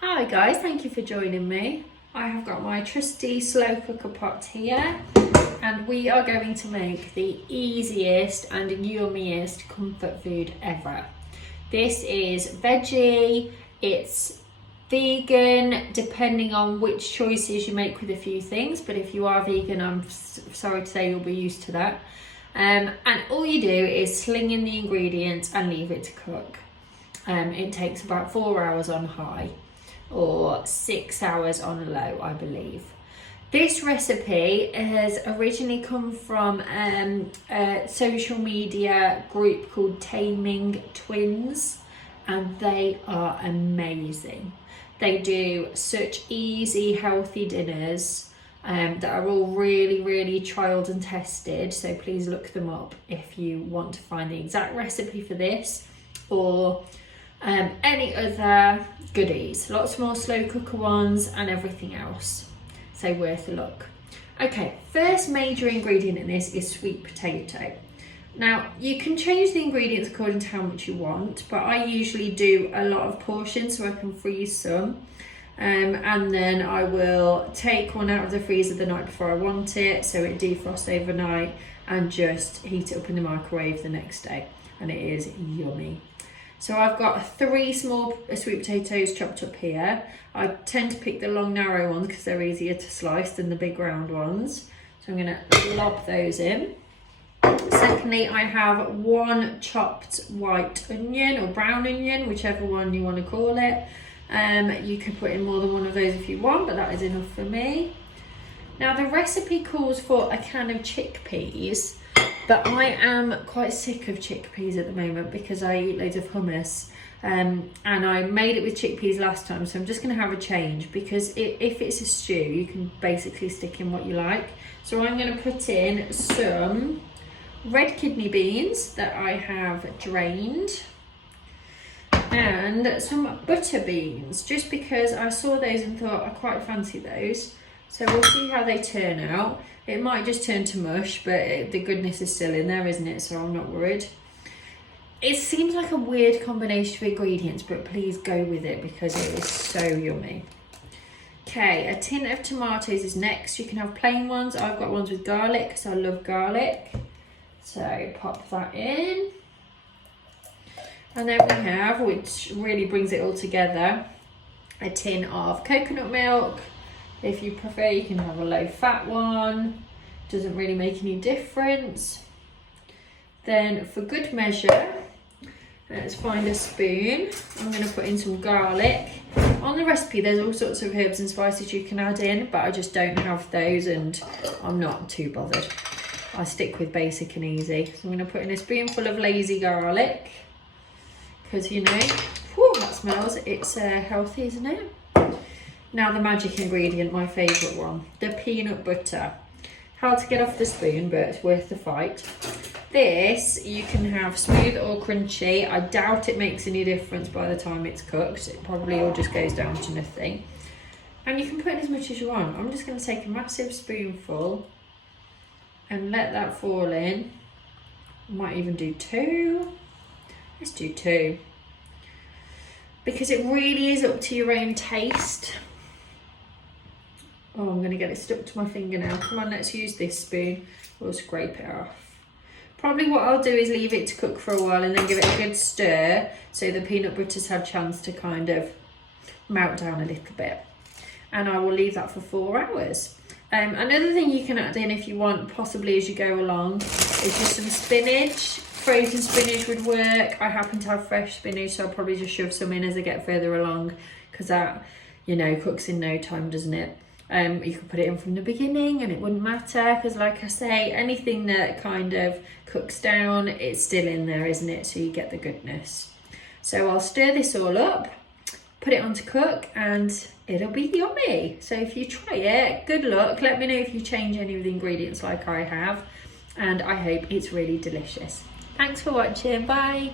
Hi guys, thank you for joining me. I have got my trusty slow cooker pot here and we are going to make the easiest and yummiest comfort food ever. This is veggie, it's vegan depending on which choices you make with a few things, but if you are vegan I'm sorry to say you'll be used to that. And all you do is sling in the ingredients and leave it to cook. It takes about 4 hours on high or 6 hours on low, I believe. This recipe has originally come from a social media group called Taming Twins, and they are amazing. They do such easy, healthy dinners that are all really trialed and tested, so please look them up if you want to find the exact recipe for this or any other goodies. Lots more slow cooker ones and everything else, so worth a look. Okay, first major ingredient in this is sweet potato. Now you can change the ingredients according to how much you want, but I usually do a lot of portions so I can freeze some, and then I will take one out of the freezer the night before I want it so it defrosts overnight and just heat it up in the microwave the next day, and it is yummy. So I've got 3 small sweet potatoes chopped up here. I tend to pick the long narrow ones because they're easier to slice than the big round ones. So I'm going to lob those in. Secondly, I have 1 chopped white onion or brown onion, whichever one you want to call it. You could put in more than one of those if you want, but that is enough for me. Now the recipe calls for a can of chickpeas, but I am quite sick of chickpeas at the moment because I eat loads of hummus, and I made it with chickpeas last time, so I'm just going to have a change because if it's a stew you can basically stick in what you like. So I'm going to put in some red kidney beans that I have drained and some butter beans, just because I saw those and thought I quite fancy those. So we'll see how they turn out. It might just turn to mush, but the goodness is still in there, isn't it? So I'm not worried. It seems like a weird combination of ingredients, but please go with it because it is so yummy. Okay, a tin of tomatoes is next. You can have plain ones. I've got ones with garlic because I love garlic. So pop that in. And then we have, which really brings it all together, a tin of coconut milk. If you prefer, you can have a low fat one. Doesn't really make any difference. Then for good measure, let's find a spoon. I'm going to put in some garlic. On the recipe there's all sorts of herbs and spices you can add in, but I just don't have those and I'm not too bothered. I stick with basic and easy. So I'm going to put in a spoonful of lazy garlic because, you know, whew, that smells, it's healthy, isn't it? Now the magic ingredient, my favourite one, the peanut butter. Hard to get off the spoon, but it's worth the fight. This you can have smooth or crunchy. I doubt it makes any difference by the time it's cooked. It probably all just goes down to nothing. And you can put in as much as you want. I'm just going to take a massive spoonful and let that fall in. Might even do 2. Let's do 2. Because it really is up to your own taste. Oh, I'm going to get it stuck to my finger now. Come on, let's use this spoon. We'll scrape it off. Probably what I'll do is leave it to cook for a while and then give it a good stir so the peanut butter's had a chance to kind of melt down a little bit. And I will leave that for 4 hours. Another thing you can add in if you want, possibly as you go along, is just some spinach. Frozen spinach would work. I happen to have fresh spinach, so I'll probably just shove some in as I get further along because that, you know, cooks in no time, doesn't it? You could put it in from the beginning and it wouldn't matter because, like I say, anything that kind of cooks down, it's still in there, isn't it? So you get the goodness. So I'll stir this all up, put it on to cook, and it'll be yummy. So if you try it, good luck. Let me know if you change any of the ingredients like I have, and I hope it's really delicious. Thanks for watching. Bye.